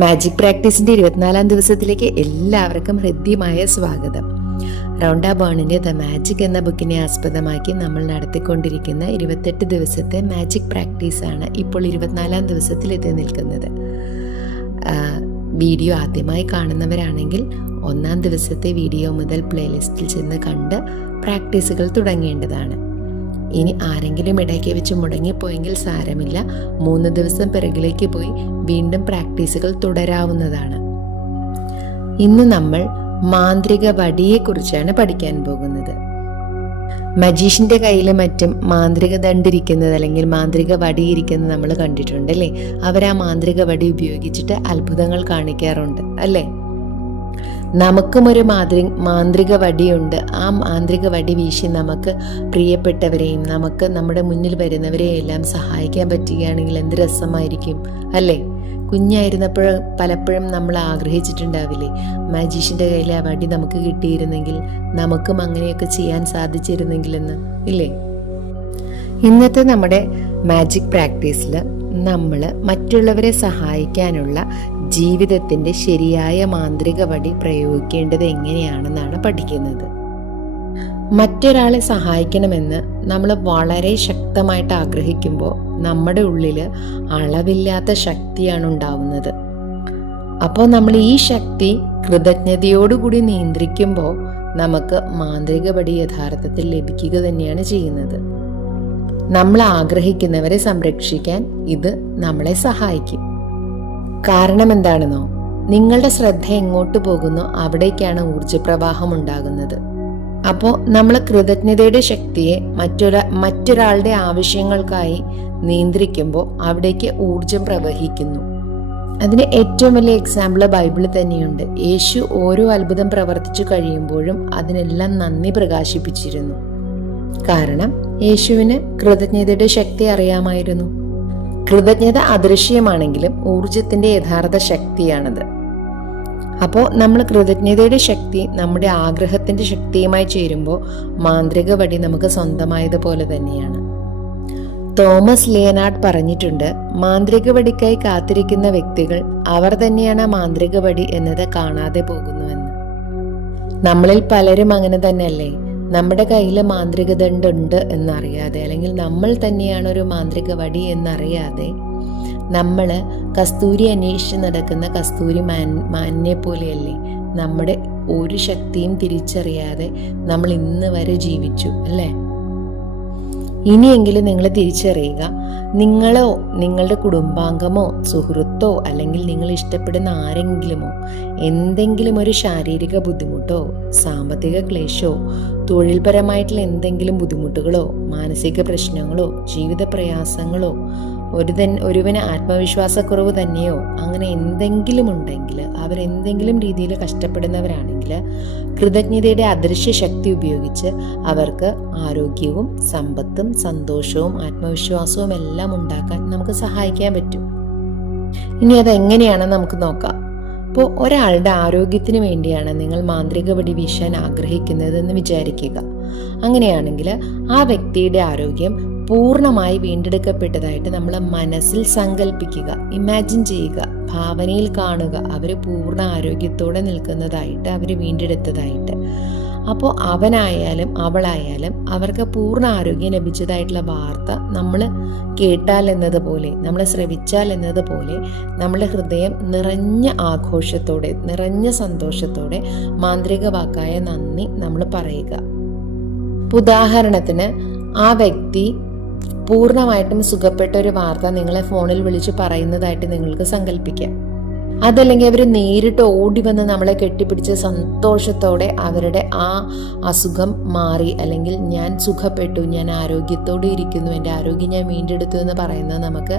Magic പ്രാക്ടീസിന്റെ 24-ാം ദിവസത്തിലേക്ക് എല്ലാവർക്കും ഹൃദ്യമായ സ്വാഗതം. റൗണ്ട ബേണിന്റെ ദ മാജിക് എന്ന ബുക്കിനെ ആസ്പദമാക്കി നമ്മൾ നടത്തിക്കൊണ്ടിരിക്കുന്ന 28 ദിവസത്തെ മാജിക് പ്രാക്ടീസാണ് ഇപ്പോൾ 24-ാം ദിവസത്തിൽ എത്തി നിൽക്കുന്നത്. വീഡിയോ ആദ്യമായി കാണുന്നവരാണെങ്കിൽ 1-ാം ദിവസത്തെ വീഡിയോ മുതൽ പ്ലേലിസ്റ്റിൽ ചെന്ന് കണ്ട് പ്രാക്ടീസുകൾ തുടങ്ങേണ്ടതാണ്. ഇനി ആരെങ്കിലും ഇടയ്ക്ക് വെച്ച് മുടങ്ങിപ്പോയെങ്കിൽ സാരമില്ല, 3 ദിവസം പിറകിലേക്ക് പോയി വീണ്ടും പ്രാക്ടീസുകൾ തുടരാവുന്നതാണ്. ഇന്ന് നമ്മൾ മാന്ത്രിക വടിയെക്കുറിച്ചാണ് പഠിക്കാൻ പോകുന്നത്. മജീഷ്യൻ്റെ കയ്യിൽ മറ്റും മാന്ത്രിക ദണ്ടിരിക്കുന്നത് അല്ലെങ്കിൽ മാന്ത്രിക വടി ഇരിക്കുന്നത് നമ്മൾ കണ്ടിട്ടുണ്ടല്ലേ. അവർ ആ മാന്ത്രിക വടി ഉപയോഗിച്ചിട്ട് അത്ഭുതങ്ങൾ കാണിക്കാറുണ്ട് അല്ലേ. നമുക്കും ഒരു മാന്ത്രിക വടിയുണ്ട്. ആ മാന്ത്രിക വടി വീശി നമുക്ക് പ്രിയപ്പെട്ടവരെയും നമുക്ക് നമ്മുടെ മുന്നിൽ വരുന്നവരെയും എല്ലാം സഹായിക്കാൻ പറ്റുകയാണെങ്കിൽ എന്ത് രസമായിരിക്കും അല്ലേ. കുഞ്ഞായിരുന്നപ്പോൾ പലപ്പോഴും നമ്മൾ ആഗ്രഹിച്ചിട്ടുണ്ടാവില്ലേ, മജീഷ്യൻ്റെ കയ്യിൽ ആ വടി നമുക്ക് കിട്ടിയിരുന്നെങ്കിൽ, നമുക്കും അങ്ങനെയൊക്കെ ചെയ്യാൻ സാധിച്ചിരുന്നെങ്കിലെന്ന് ഇല്ലേ. ഇന്നത്തെ നമ്മുടെ മാജിക് പ്രാക്ടീസിൽ നമ്മൾ മറ്റുള്ളവരെ സഹായിക്കാനുള്ള ജീവിതത്തിൻ്റെ ശരിയായ മാന്ത്രിക വടി പ്രയോഗിക്കേണ്ടത് എങ്ങനെയാണെന്നാണ് പഠിക്കുന്നത്. മറ്റൊരാളെ സഹായിക്കണമെന്ന് നമ്മൾ വളരെ ശക്തമായിട്ട് ആഗ്രഹിക്കുമ്പോൾ നമ്മുടെ ഉള്ളിൽ അളവില്ലാത്ത ശക്തിയാണ് ഉണ്ടാവുന്നത്. അപ്പോൾ നമ്മൾ ഈ ശക്തി കൃതജ്ഞതയോടുകൂടി നിയന്ത്രിക്കുമ്പോൾ നമുക്ക് മാന്ത്രിക വടി യഥാർത്ഥത്തിൽ ലഭിക്കുക തന്നെയാണ് ചെയ്യുന്നത്. നമ്മൾ ആഗ്രഹിക്കുന്നവരെ സംരക്ഷിക്കാൻ ഇത് നമ്മളെ സഹായിക്കും. കാരണം എന്താണെന്നോ, നിങ്ങളുടെ ശ്രദ്ധ എങ്ങോട്ട് പോകുന്നോ അവിടേക്കാണ് ഊർജപ്രവാഹം ഉണ്ടാകുന്നത്. അപ്പോൾ നമ്മൾ കൃതജ്ഞതയുടെ ശക്തിയെ മറ്റൊരാളുടെ ആവശ്യങ്ങൾക്കായി നിയന്ത്രിക്കുമ്പോൾ അവിടേക്ക് ഊർജം പ്രവഹിക്കുന്നു. അതിന് ഏറ്റവും വലിയ എക്സാമ്പിൾ ബൈബിളിൽ തന്നെയുണ്ട്. യേശു ഓരോ അത്ഭുതം പ്രവർത്തിച്ചു കഴിയുമ്പോഴും അതിനെല്ലാം നന്ദി പ്രകാശിപ്പിച്ചിരുന്നു. കാരണം യേശുവിന് കൃതജ്ഞതയുടെ ശക്തി അറിയാമായിരുന്നു. കൃതജ്ഞത അദൃശ്യമാണെങ്കിലും ഊർജത്തിന്റെ യഥാർത്ഥ ശക്തിയാണത്. അപ്പോൾ നമ്മൾ കൃതജ്ഞതയുടെ ശക്തി നമ്മുടെ ആഗ്രഹത്തിന്റെ ശക്തിയുമായി ചേരുമ്പോൾ മാന്ത്രിക വടി നമുക്ക് സ്വന്തമായതുപോലെ തന്നെയാണ്. തോമസ് ലിയനാർഡ് പറഞ്ഞിട്ടുണ്ട്, മാന്ത്രിക വടിക്കായി കാത്തിരിക്കുന്ന വ്യക്തികൾ അവർ തന്നെയാണ് മാന്ത്രിക വടി എന്നത് കാണാതെ പോകുന്നുവെന്ന്. നമ്മളിൽ പലരും അങ്ങനെ തന്നെയല്ലേ. നമ്മുടെ കയ്യിൽ മാന്ത്രിക ദണ്ടുണ്ട് എന്നറിയാതെ, അല്ലെങ്കിൽ നമ്മൾ തന്നെയാണ് ഒരു മാന്ത്രിക വടി എന്നറിയാതെ നമ്മൾ കസ്തൂരി അന്വേഷിച്ച് നടക്കുന്ന കസ്തൂരി മാനിനെ പോലെയല്ലേ. നമ്മുടെ ഒരു ശക്തിയും തിരിച്ചറിയാതെ നമ്മൾ ഇന്ന് വരെ ജീവിച്ചു അല്ലേ. ഇനിയെങ്കിലും നിങ്ങൾ തിരിച്ചറിയുക, നിങ്ങളോ നിങ്ങളുടെ കുടുംബാംഗമോ സുഹൃത്തോ അല്ലെങ്കിൽ നിങ്ങൾ ഇഷ്ടപ്പെടുന്ന ആരെങ്കിലുമോ എന്തെങ്കിലും ഒരു ശാരീരിക ബുദ്ധിമുട്ടോ സാമ്പത്തിക ക്ലേശോ തൊഴിൽപരമായിട്ടുള്ള എന്തെങ്കിലും ബുദ്ധിമുട്ടുകളോ മാനസിക പ്രശ്നങ്ങളോ ജീവിത പ്രയാസങ്ങളോ ഒരുവന് ആത്മവിശ്വാസക്കുറവ് തന്നെയോ അങ്ങനെ എന്തെങ്കിലും ഉണ്ടെങ്കിൽ, അവരെന്തെങ്കിലും രീതിയിൽ കഷ്ടപ്പെടുന്നവരാണെങ്കിൽ കൃതജ്ഞതയുടെ അദൃശ്യ ശക്തി ഉപയോഗിച്ച് അവർക്ക് ആരോഗ്യവും സമ്പത്തും സന്തോഷവും ആത്മവിശ്വാസവും എല്ലാം ഉണ്ടാക്കാൻ നമുക്ക് സഹായിക്കാൻ പറ്റും. ഇനി അതെങ്ങനെയാണെന്ന് നമുക്ക് നോക്കാം. അപ്പോൾ ഒരാളുടെ ആരോഗ്യത്തിന് വേണ്ടിയാണ് നിങ്ങൾ മാന്ത്രിക വടി വീശാൻ ആഗ്രഹിക്കുന്നതെന്ന് വിചാരിക്കുക. അങ്ങനെയാണെങ്കിൽ ആ വ്യക്തിയുടെ ആരോഗ്യം പൂർണ്ണമായി വീണ്ടെടുക്കപ്പെട്ടതായിട്ട് നമ്മൾ മനസ്സിൽ സങ്കല്പിക്കുക, ഇമാജിൻ ചെയ്യുക, ഭാവനയിൽ കാണുക. അവർ പൂർണ്ണ ആരോഗ്യത്തോടെ നിൽക്കുന്നതായിട്ട്, അവർ വീണ്ടെടുത്തതായിട്ട്. അപ്പോൾ അവനായാലും അവളായാലും അവർക്ക് പൂർണ്ണ ആരോഗ്യം ലഭിച്ചതായിട്ടുള്ള വാർത്ത നമ്മൾ കേട്ടാൽ എന്നതുപോലെ, നമ്മൾ ശ്രവിച്ചാൽ എന്നതുപോലെ നമ്മുടെ ഹൃദയം നിറഞ്ഞ ആഘോഷത്തോടെ, നിറഞ്ഞ സന്തോഷത്തോടെ മാന്ത്രിക വാക്കായ നന്ദി നമ്മൾ പറയുക. ഉദാഹരണത്തിന്, ആ വ്യക്തി പൂർണ്ണമായിട്ടും സുഖപ്പെട്ട ഒരു വാർത്ത നിങ്ങളെ ഫോണിൽ വിളിച്ച് പറയുന്നതായിട്ട് നിങ്ങൾക്ക് സങ്കല്പിക്കാം. അതല്ലെങ്കിൽ അവർ നേരിട്ട് ഓടി വന്ന് നമ്മളെ കെട്ടിപ്പിടിച്ച് സന്തോഷത്തോടെ അവരുടെ ആ അസുഖം മാറി, അല്ലെങ്കിൽ ഞാൻ സുഖപ്പെട്ടു, ഞാൻ ആരോഗ്യത്തോടെ ഇരിക്കുന്നു, എൻ്റെ ആരോഗ്യം ഞാൻ വീണ്ടെടുത്തു എന്ന് പറയുന്നത് നമുക്ക്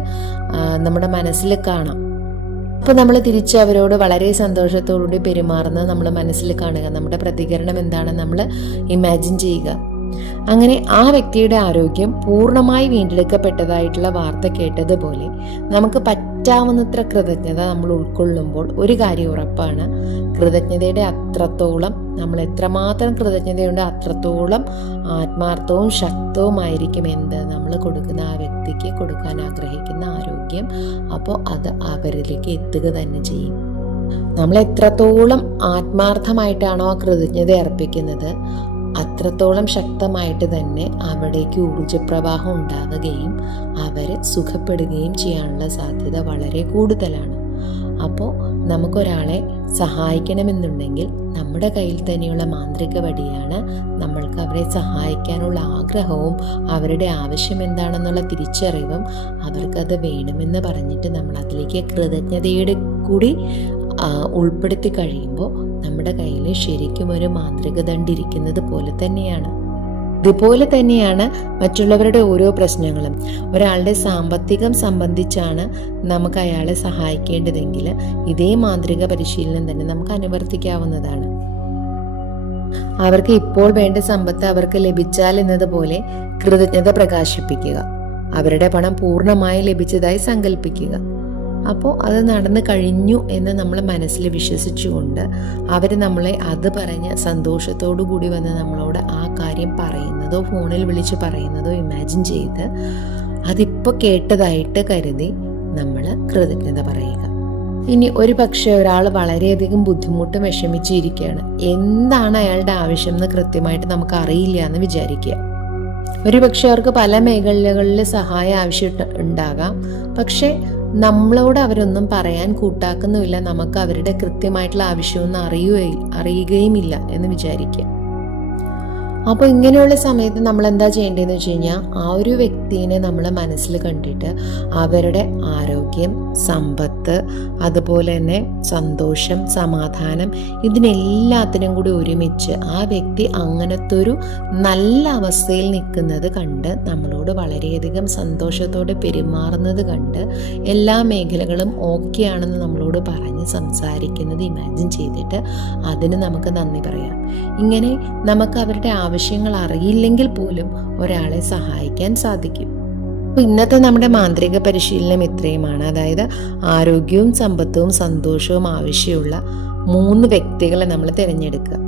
നമ്മുടെ മനസ്സിൽ കാണാം. അപ്പോൾ നമ്മൾ തിരിച്ച് അവരോട് വളരെ സന്തോഷത്തോടുകൂടി പെരുമാറുന്നത് നമ്മൾ മനസ്സിൽ കാണുക. നമ്മുടെ പ്രതികരണം എന്താണ് നമ്മൾ ഇമാജിൻ ചെയ്യുക. അങ്ങനെ ആ വ്യക്തിയുടെ ആരോഗ്യം പൂർണ്ണമായി വീണ്ടെടുക്കപ്പെട്ടതായിട്ടുള്ള വാർത്ത കേട്ടതുപോലെ നമുക്ക് പറ്റാവുന്നത്ര കൃതജ്ഞത നമ്മൾ ഉൾക്കൊള്ളുമ്പോൾ ഒരു കാര്യം ഉറപ്പാണ്, കൃതജ്ഞതയുടെ അത്രത്തോളം നമ്മൾ എത്രമാത്രം കൃതജ്ഞതയുണ്ട് അത്രത്തോളം ആത്മാർത്ഥവും ശക്തവുമായിരിക്കും നമ്മൾ കൊടുക്കുന്ന ആ വ്യക്തിക്ക് കൊടുക്കാൻ ആഗ്രഹിക്കുന്ന ആരോഗ്യം. അപ്പോൾ അത് അവരിലേക്ക് എത്തുക തന്നെ ചെയ്യും. നമ്മൾ എത്രത്തോളം ആത്മാർത്ഥമായിട്ടാണോ ആ കൃതജ്ഞത അർപ്പിക്കുന്നത് അത്രത്തോളം ശക്തമായിട്ട് തന്നെ അവിടേക്ക് ഊർജപ്രവാഹം ഉണ്ടാവുകയും അവരെ സുഖപ്പെടുകയും ചെയ്യാനുള്ള സാധ്യത വളരെ കൂടുതലാണ്. അപ്പോൾ നമുക്കൊരാളെ സഹായിക്കണമെന്നുണ്ടെങ്കിൽ നമ്മുടെ കയ്യിൽ തന്നെയുള്ള മാന്ത്രിക വടിയാണ്. നമ്മൾക്ക് അവരെ സഹായിക്കാനുള്ള ആഗ്രഹവും അവരുടെ ആവശ്യം എന്താണെന്നുള്ള തിരിച്ചറിവും അവർക്കത് വേണമെന്ന് പറഞ്ഞിട്ട് നമ്മൾ അതിലേക്ക് കൃതജ്ഞതയുടെ കൂടി ഉൾപ്പെടുത്തി കഴിയുമ്പോൾ നമ്മുടെ കയ്യിൽ ശരിക്കും ഒരു മാന്ത്രിക ദണ്ടിരിക്കുന്നത് പോലെ തന്നെയാണ്. ഇതുപോലെ തന്നെയാണ് മറ്റുള്ളവരുടെ ഓരോ പ്രശ്നങ്ങളും. ഒരാളുടെ സാമ്പത്തികം സംബന്ധിച്ചാണ് നമുക്ക് അയാളെ സഹായിക്കേണ്ടതെങ്കിൽ ഇതേ മാന്ത്രിക പരിശീലനം തന്നെ നമുക്ക് അനുവർത്തിക്കാവുന്നതാണ്. അവർക്ക് ഇപ്പോൾ വേണ്ട സമ്പത്ത് അവർക്ക് ലഭിച്ചാൽ എന്നതുപോലെ കൃതജ്ഞത പ്രകാശിപ്പിക്കുക. അവരുടെ പണം പൂർണ്ണമായി ലഭിച്ചതായി സങ്കല്പിക്കുക. അപ്പോൾ അത് നടന്നു കഴിഞ്ഞു എന്ന് നമ്മൾ മനസ്സിൽ വിശ്വസിച്ചുകൊണ്ട് അവർ നമ്മളെ അത് പറഞ്ഞ് സന്തോഷത്തോടു കൂടി വന്ന് നമ്മളോട് ആ കാര്യം പറയുന്നതോ ഫോണിൽ വിളിച്ച് പറയുന്നതോ ഇമാജിൻ ചെയ്ത് അതിപ്പോൾ കേട്ടതായിട്ട് കരുതി നമ്മൾ കൃതജ്ഞത പറയുക. ഇനി ഒരു പക്ഷേ ഒരാൾ വളരെയധികം ബുദ്ധിമുട്ട് വിഷമിച്ചിരിക്കുകയാണ്. എന്താണ് അയാളുടെ ആവശ്യം എന്ന് കൃത്യമായിട്ട് നമുക്ക് അറിയില്ല എന്ന് വിചാരിക്കുക. ഒരു പക്ഷെ അവർക്ക് പല മേഖലകളിൽ സഹായം ആവശ്യം ഉണ്ടാകാം. പക്ഷെ നമ്മളോട് അവരൊന്നും പറയാൻ കൂട്ടാക്കുന്നുമില്ല. നമുക്ക് അവരുടെ കൃത്യമായിട്ടുള്ള ആവശ്യമൊന്നും അറിയുകയുമില്ല എന്ന് വിചാരിക്കുക. അപ്പോൾ ഇങ്ങനെയുള്ള സമയത്ത് നമ്മൾ എന്താ ചെയ്യേണ്ടതെന്ന് വെച്ച് കഴിഞ്ഞാൽ ആ ഒരു വ്യക്തിനെ നമ്മൾ മനസ്സിൽ കണ്ടിട്ട് അവരുടെ ആരോഗ്യം, സമ്പത്ത്, അതുപോലെ തന്നെ സന്തോഷം, സമാധാനം, ഇതിനെല്ലാത്തിനും കൂടി ഒരുമിച്ച് ആ വ്യക്തി അങ്ങനത്തെ ഒരു നല്ല അവസ്ഥയിൽ നിൽക്കുന്നത് കണ്ട് നമ്മളോട് വളരെയധികം സന്തോഷത്തോടെ പെരുമാറുന്നത് കണ്ട് എല്ലാ മേഖലകളും ഓക്കെ ആണെന്ന് നമ്മളോട് പറഞ്ഞ് സംസാരിക്കുന്നത് ഇമാജിൻ ചെയ്തിട്ട് അതിന് നമുക്ക് നന്ദി പറയാം. ഇങ്ങനെ നമുക്ക് അവരുടെ ആവശ്യങ്ങൾ അറിയില്ലെങ്കിൽ പോലും ഒരാളെ സഹായിക്കാൻ സാധിക്കും. ഇന്നത്തെ നമ്മുടെ മാന്ത്രിക പരിശീലനം ഇത്രയുമാണ്. അതായത് ആരോഗ്യവും സമ്പത്തും സന്തോഷവും ആവശ്യമുള്ള 3 വ്യക്തികളെ നമ്മൾ തിരഞ്ഞെടുക്കുക.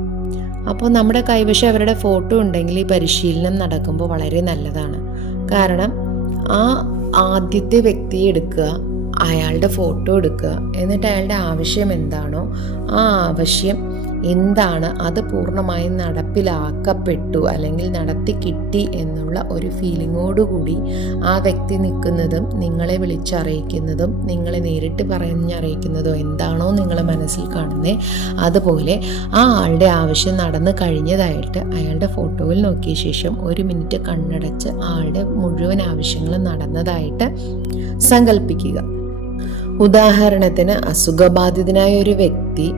അപ്പോൾ നമ്മുടെ കൈവശം അവരുടെ ഫോട്ടോ ഉണ്ടെങ്കിൽ ഈ പരിശീലനം നടക്കുമ്പോൾ വളരെ നല്ലതാണ്. കാരണം ആ ആദ്യത്തെ വ്യക്തിയെ എടുക്കുക, അയാളുടെ ഫോട്ടോ എടുക്കുക, എന്നിട്ട് അയാളുടെ ആവശ്യം എന്താണോ ആ ആവശ്യം എന്താണ് അത് പൂർണ്ണമായും നടപ്പിലാക്കപ്പെട്ടു അല്ലെങ്കിൽ നടത്തി കിട്ടി എന്നുള്ള ഒരു ഫീലിങ്ങോടുകൂടി ആ വ്യക്തി നിൽക്കുന്നതും നിങ്ങളെ വിളിച്ചറിയിക്കുന്നതും നിങ്ങളെ നേരിട്ട് പറഞ്ഞറിയിക്കുന്നതോ എന്താണോ നിങ്ങൾ മനസ്സിൽ കാണുന്നത് അതുപോലെ ആ ആളുടെ ആവശ്യം നടന്നു കഴിഞ്ഞതായിട്ട് അയാളുടെ ഫോട്ടോയിൽ നോക്കിയ ശേഷം 1 മിനിറ്റ് കണ്ണടച്ച് ആളുടെ മുഴുവൻ ആവശ്യങ്ങളും നടന്നതായിട്ട് സങ്കല്പിക്കുക. ഉദാഹരണത്തിന് അസുഖബാധിതനായ ഒരു വ്യക്തി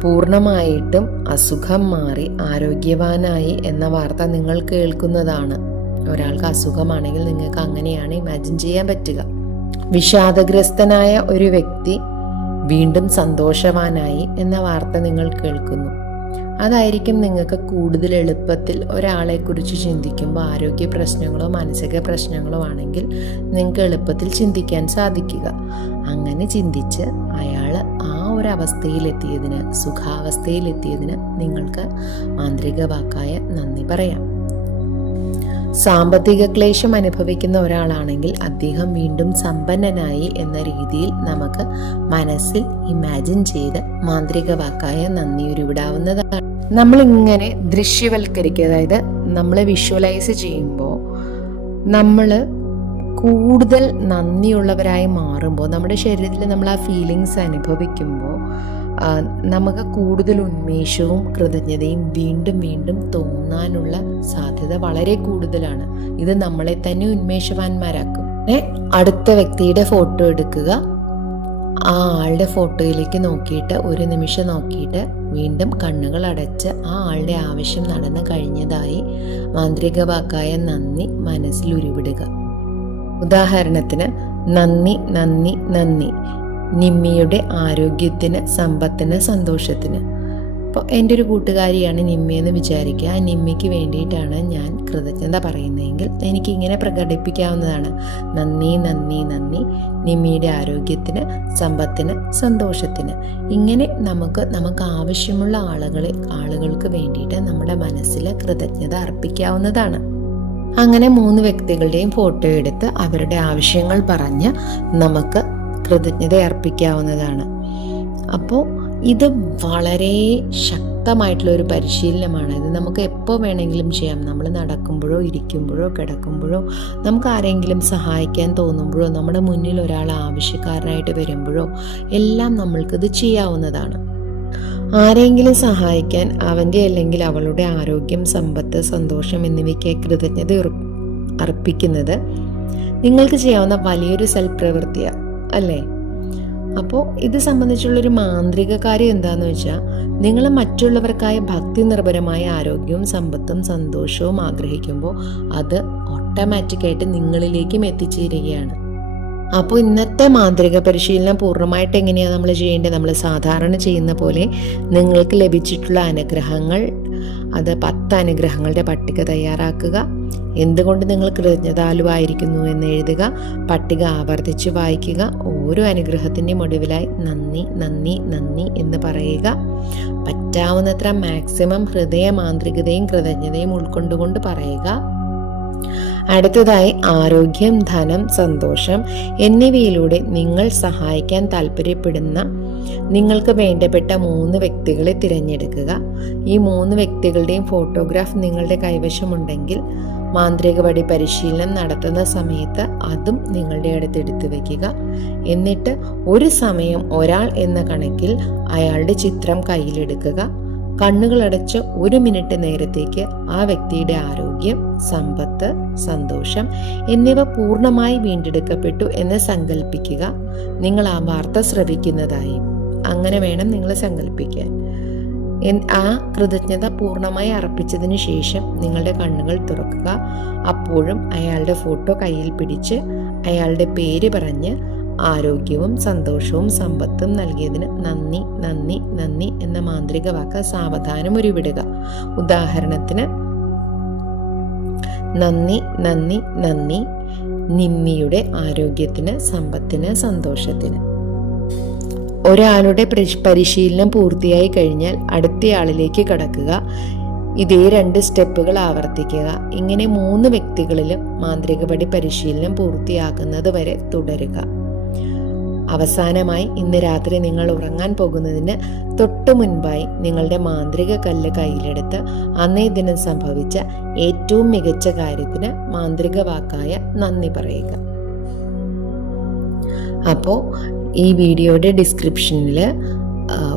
പൂർണ്ണമായിട്ടും അസുഖം മാറി ആരോഗ്യവാനായി എന്ന വാർത്ത നിങ്ങൾ കേൾക്കുന്നതാണ്. ഒരാൾക്ക് അസുഖമാണെങ്കിൽ നിങ്ങൾക്ക് അങ്ങനെയാണ് ഇമാജിൻ ചെയ്യാൻ പറ്റുക. വിഷാദഗ്രസ്തനായ ഒരു വ്യക്തി വീണ്ടും സന്തോഷവാനായി എന്ന വാർത്ത നിങ്ങൾ കേൾക്കുന്നു. അതായിരിക്കും നിങ്ങൾക്ക് കൂടുതൽ എളുപ്പത്തിൽ ഒരാളെക്കുറിച്ച് ചിന്തിക്കുമ്പോൾ ആരോഗ്യ പ്രശ്നങ്ങളോ മാനസിക പ്രശ്നങ്ങളോ ആണെങ്കിൽ നിങ്ങൾക്ക് എളുപ്പത്തിൽ ചിന്തിക്കാൻ സാധിക്കുക. അങ്ങനെ ചിന്തിച്ച് അയാൾ ആ ഒരു അവസ്ഥയിലെത്തിയതിന്, സുഖാവസ്ഥയിലെത്തിയതിന് നിങ്ങൾക്ക് മാന്ത്രിക വാക്കായ നന്ദി പറയാം. സാമ്പത്തിക ക്ലേശം അനുഭവിക്കുന്ന ഒരാളാണെങ്കിൽ അദ്ദേഹം വീണ്ടും സമ്പന്നനായി എന്ന രീതിയിൽ നമുക്ക് മനസ്സിൽ ഇമാജിൻ ചെയ്ത് മാന്ത്രിക വാക്കായ നന്ദി ഉരുവിടാവുന്നതാണ്. നമ്മളിങ്ങനെ ദൃശ്യവൽക്കരിക്കുക, അതായത് നമ്മൾ വിഷ്വലൈസ് ചെയ്യുമ്പോൾ നമ്മൾ കൂടുതൽ നന്ദിയുള്ളവരായി മാറുമ്പോൾ നമ്മുടെ ശരീരത്തിൽ നമ്മൾ ആ ഫീലിങ്സ് അനുഭവിക്കുമ്പോൾ നമുക്ക് കൂടുതൽ ഉന്മേഷവും കൃതജ്ഞതയും വീണ്ടും വീണ്ടും തോന്നാനുള്ള സാധ്യത വളരെ കൂടുതലാണ്. ഇത് നമ്മളെ തന്നെ ഉന്മേഷവാന്മാരാക്കും. അടുത്ത വ്യക്തിയുടെ ഫോട്ടോ എടുക്കുക. ആ ആളുടെ ഫോട്ടോയിലേക്ക് നോക്കിയിട്ട് 1 നിമിഷം നോക്കിയിട്ട് വീണ്ടും കണ്ണുകൾ അടച്ച് ആ ആളുടെ ആവശ്യം നടന്നു കഴിഞ്ഞതായി മാന്ത്രിക വാക്കായ നന്ദി മനസ്സിൽ ഉരുവിടുക. ഉദാഹരണത്തിന്, നന്ദി നന്ദി നന്ദി നിമ്മിയുടെ ആരോഗ്യത്തിന്, സമ്പത്തിന്, സന്തോഷത്തിന്. അപ്പോൾ എൻ്റെ ഒരു കൂട്ടുകാരിയാണ് നിമ്മിയെന്ന് വിചാരിക്കുക. ആ നിമ്മിക്ക് വേണ്ടിയിട്ടാണ് ഞാൻ കൃതജ്ഞത പറയുന്നതെങ്കിൽ എനിക്കിങ്ങനെ പ്രകടിപ്പിക്കാവുന്നതാണ്: നന്ദി നന്ദി നന്ദി, നിമ്മിയുടെ ആരോഗ്യത്തിന്, സമ്പത്തിന്, സന്തോഷത്തിന്. ഇങ്ങനെ നമുക്ക് ആവശ്യമുള്ള ആളുകൾക്ക് വേണ്ടിയിട്ട് നമ്മുടെ മനസ്സിൽ കൃതജ്ഞത അർപ്പിക്കാവുന്നതാണ്. അങ്ങനെ 3 വ്യക്തികളുടെയും ഫോട്ടോ എടുത്ത് അവരുടെ ആവശ്യങ്ങൾ പറഞ്ഞ് നമുക്ക് കൃതജ്ഞത അർപ്പിക്കാവുന്നതാണ്. അപ്പോൾ ഇത് വളരെ ശക്തമായിട്ടുള്ള ഒരു പരിശീലനമാണ്. ഇത് നമുക്ക് എപ്പോൾ വേണമെങ്കിലും ചെയ്യാം. നമ്മൾ നടക്കുമ്പോഴോ ഇരിക്കുമ്പോഴോ കിടക്കുമ്പോഴോ നമുക്ക് ആരെങ്കിലും സഹായിക്കാൻ തോന്നുമ്പോഴോ നമ്മുടെ മുന്നിൽ ഒരാൾ ആവശ്യക്കാരനായിട്ട് വരുമ്പോഴോ എല്ലാം നമ്മൾക്കിത് ചെയ്യാവുന്നതാണ്. ആരെങ്കിലും സഹായിക്കാൻ അവൻ്റെ അല്ലെങ്കിൽ അവളുടെ ആരോഗ്യം, സമ്പത്ത്, സന്തോഷം എന്നിവയ്ക്കായി കൃതജ്ഞത അർപ്പിക്കുന്നത് നിങ്ങൾക്ക് ചെയ്യാവുന്ന വലിയൊരു സൽപ്രവൃത്തിയാണ്, അല്ലേ? അപ്പോൾ ഇത് സംബന്ധിച്ചുള്ളൊരു മാന്ത്രിക കാര്യം എന്താണെന്ന് വെച്ചാൽ, നിങ്ങൾ മറ്റുള്ളവർക്കായി ഭക്തി നിർഭരമായ ആരോഗ്യവും സമ്പത്തും സന്തോഷവും ആഗ്രഹിക്കുമ്പോൾ അത് ഓട്ടോമാറ്റിക്കായിട്ട് നിങ്ങളിലേക്കും എത്തിച്ചേരുകയാണ്. അപ്പോൾ ഇന്നത്തെ മാന്ത്രിക പരിശീലനം പൂർണ്ണമായിട്ട് എങ്ങനെയാണ് നമ്മൾ ചെയ്യേണ്ടത്? നമ്മൾ സാധാരണ ചെയ്യുന്ന പോലെ നിങ്ങൾക്ക് ലഭിച്ചിട്ടുള്ള അനുഗ്രഹങ്ങൾ, അത് 10 അനുഗ്രഹങ്ങളുടെ പട്ടിക തയ്യാറാക്കുക. എന്തുകൊണ്ട് നിങ്ങൾ കൃതജ്ഞതാലുവായിരിക്കുന്നു എന്ന് എഴുതുക. പട്ടിക ആവർത്തിച്ച് വായിക്കുക. ഓരോ അനുഗ്രഹത്തിൻ്റെയും ഒടുവിലായി നന്ദി നന്ദി നന്ദി എന്ന് പറയുക. പറ്റാവുന്നത്ര മാക്സിമം ഹൃദയ മാന്ത്രികതയും കൃതജ്ഞതയും ഉൾക്കൊണ്ടുകൊണ്ട് പറയുക. അടുത്തതായി ആരോഗ്യം, ധനം, സന്തോഷം എന്നിവയിലൂടെ നിങ്ങൾ സഹായിക്കാൻ താല്പര്യപ്പെടുന്ന നിങ്ങൾക്ക് വേണ്ടപ്പെട്ട 3 വ്യക്തികളെ തിരഞ്ഞെടുക്കുക. ഈ 3 വ്യക്തികളുടെയും ഫോട്ടോഗ്രാഫ് നിങ്ങളുടെ കൈവശമുണ്ടെങ്കിൽ മാന്ത്രികപടി പരിശീലനം നടത്തുന്ന സമയത്ത് അതും നിങ്ങളുടെ അടുത്ത് എടുത്തു വയ്ക്കുക. എന്നിട്ട് ഒരു സമയം ഒരാൾ എന്ന കണക്കിൽ അയാളുടെ ചിത്രം കയ്യിലെടുക്കുക. കണ്ണുകളടച്ച് 1 മിനിറ്റ് നേരത്തേക്ക് ആ വ്യക്തിയുടെ ആരോഗ്യം, സമ്പത്ത്, സന്തോഷം എന്നിവ പൂർണ്ണമായി വീണ്ടെടുക്കപ്പെട്ടു എന്ന് സങ്കല്പിക്കുക. നിങ്ങൾ ആ വാർത്ത ശ്രവിക്കുന്നതായി അങ്ങനെ വേണം നിങ്ങൾ സങ്കല്പിക്കാൻ. ആ കൃതജ്ഞത പൂർണ്ണമായി അർപ്പിച്ചതിന് ശേഷം നിങ്ങളുടെ കണ്ണുകൾ തുറക്കുക. അപ്പോഴും അയാളുടെ ഫോട്ടോ കയ്യിൽ പിടിച്ച് അയാളുടെ പേര് പറഞ്ഞ് ആരോഗ്യവും സന്തോഷവും സമ്പത്തും നൽകിയതിന് നന്ദി നന്ദി നന്ദി എന്ന മാന്ത്രിക വാക്ക് സാവധാനം ഉരുവിടുക. ഉദാഹരണത്തിന്, നന്ദി നന്ദി നന്ദി നിമ്മിയുടെ ആരോഗ്യത്തിന്, സമ്പത്തിന്, സന്തോഷത്തിന്. ഒരാളുടെ പരിശീലനം പൂർത്തിയായി കഴിഞ്ഞാൽ അടുത്തയാളിലേക്ക് കടക്കുക. ഇതേ 2 സ്റ്റെപ്പുകൾ ആവർത്തിക്കുക. ഇങ്ങനെ 3 വ്യക്തികളിലും മാന്ത്രികപടി പരിശീലനം പൂർത്തിയാക്കുന്നത് വരെ തുടരുക. അവസാനമായി ഇന്ന് രാത്രി നിങ്ങൾ ഉറങ്ങാൻ പോകുന്നതിന് തൊട്ടു മുൻപായി നിങ്ങളുടെ മാന്ത്രിക കല്ല് കയ്യിലെടുത്ത് അന്നേ ദിനം സംഭവിച്ച ഏറ്റവും മികച്ച കാര്യത്തിന് മാന്ത്രിക വാക്കായ നന്ദി പറയുക. അപ്പോൾ ഈ വീഡിയോയുടെ ഡിസ്ക്രിപ്ഷനിൽ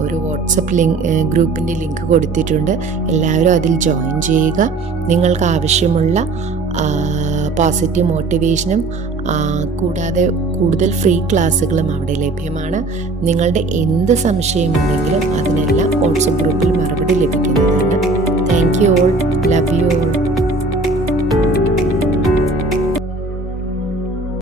ഒരു വാട്സപ്പ് ഗ്രൂപ്പിൻ്റെ ലിങ്ക് കൊടുത്തിട്ടുണ്ട്. എല്ലാവരും അതിൽ ജോയിൻ ചെയ്യുക. നിങ്ങൾക്ക് ആവശ്യമുള്ള പോസിറ്റീവ് മോട്ടിവേഷനും കൂടാതെ കൂടുതൽ ഫ്രീ ക്ലാസ്സുകളും അവിടെ ലഭ്യമാണ്. നിങ്ങളുടെ എന്ത് സംശയമുണ്ടെങ്കിലും അതിനെല്ലാം വാട്സപ്പ് ഗ്രൂപ്പിൽ മറുപടി ലഭിക്കുന്നതാണ്. Thank you all. Love you all.